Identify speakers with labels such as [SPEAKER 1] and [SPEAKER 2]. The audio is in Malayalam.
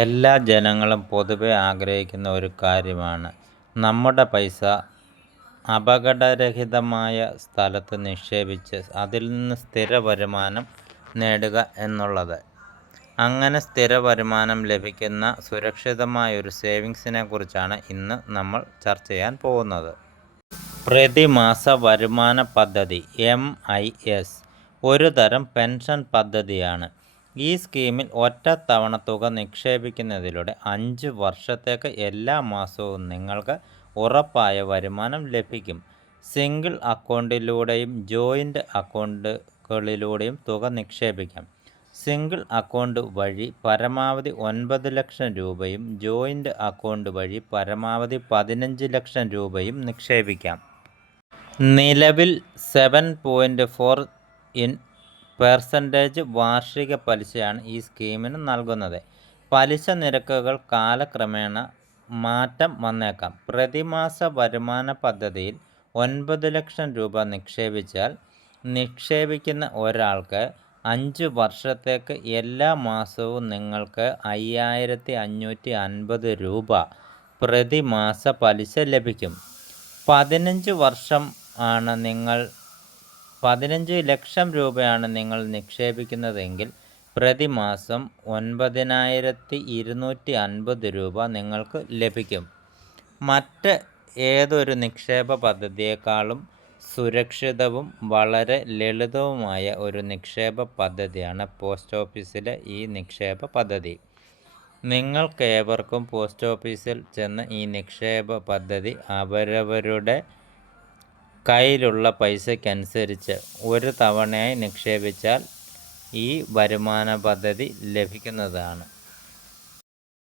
[SPEAKER 1] എല്ലാ ജനങ്ങളും പൊതുവെ ആഗ്രഹിക്കുന്ന ഒരു കാര്യമാണ്. നമ്മുടെ പൈസ അപകടരഹിതമായ സ്ഥലത്ത് നിക്ഷേപിച്ച് അതിൽ നിന്ന് സ്ഥിര വരുമാനം നേടുക എന്നുള്ളത്. അങ്ങനെ സ്ഥിര വരുമാനം ലഭിക്കുന്ന സുരക്ഷിതമായ ഒരു സേവിങ്സിനെ കുറിച്ചാണ് ഇന്ന് നമ്മൾ ചർച്ച ചെയ്യാൻ പോകുന്നത്. പ്രതിമാസ വരുമാന പദ്ധതി എം ഐ എസ് ഒരു തരം പെൻഷൻ പദ്ധതിയാണ്. ഈ സ്കീമിൽ ഒറ്റ തവണ തുക നിക്ഷേപിക്കുന്നതിലൂടെ അഞ്ച് വർഷത്തേക്ക് എല്ലാ മാസവും നിങ്ങൾക്ക് ഉറപ്പായ വരുമാനം ലഭിക്കും. സിംഗിൾ അക്കൗണ്ടിലൂടെയും ജോയിന്റ് അക്കൗണ്ടുകളിലൂടെയും തുക നിക്ഷേപിക്കാം. സിംഗിൾ അക്കൗണ്ട് വഴി പരമാവധി ഒൻപത് ലക്ഷം രൂപയും ജോയിന്റ് അക്കൗണ്ട് വഴി പരമാവധി പതിനഞ്ച് ലക്ഷം രൂപയും നിക്ഷേപിക്കാം. നിലവിൽ seven point four in percentage വാർഷിക പലിശയാണ് ഈ സ്കീമിന് നൽകുന്നത്. പലിശ നിരക്കുകൾ കാലക്രമേണ മാറ്റം വന്നേക്കാം. പ്രതിമാസ വരുമാന പദ്ധതിയിൽ ഒൻപത് ലക്ഷം രൂപ നിക്ഷേപിച്ചാൽ നിക്ഷേപിക്കുന്ന ഒരാൾക്ക് അഞ്ച് വർഷത്തേക്ക് എല്ലാ മാസവും നിങ്ങൾക്ക് അയ്യായിരത്തി അഞ്ഞൂറ്റി അൻപത് രൂപ പ്രതിമാസ പലിശ ലഭിക്കും. പതിനഞ്ച് വർഷം ആണ് നിങ്ങൾ പതിനഞ്ച് ലക്ഷം രൂപയാണ് നിങ്ങൾ നിക്ഷേപിക്കുന്നതെങ്കിൽ പ്രതിമാസം ഒൻപതിനായിരത്തി ഇരുന്നൂറ്റി അൻപത് രൂപ നിങ്ങൾക്ക് ലഭിക്കും. മറ്റ് ഏതൊരു നിക്ഷേപ പദ്ധതിയേക്കാളും സുരക്ഷിതവും വളരെ ലളിതവുമായ ഒരു നിക്ഷേപ പദ്ധതിയാണ് പോസ്റ്റ് ഓഫീസിലെ ഈ നിക്ഷേപ പദ്ധതി. നിങ്ങൾക്കേവർക്കും പോസ്റ്റ് ഓഫീസിൽ ചെന്ന് ഈ നിക്ഷേപ പദ്ധതി അവരവരുടെ കയ്യിലുള്ള പൈസയ്ക്കനുസരിച്ച് ഒരു തവണയായി നിക്ഷേപിച്ചാൽ ഈ വരുമാന പദ്ധതി ലഭിക്കുന്നതാണ്.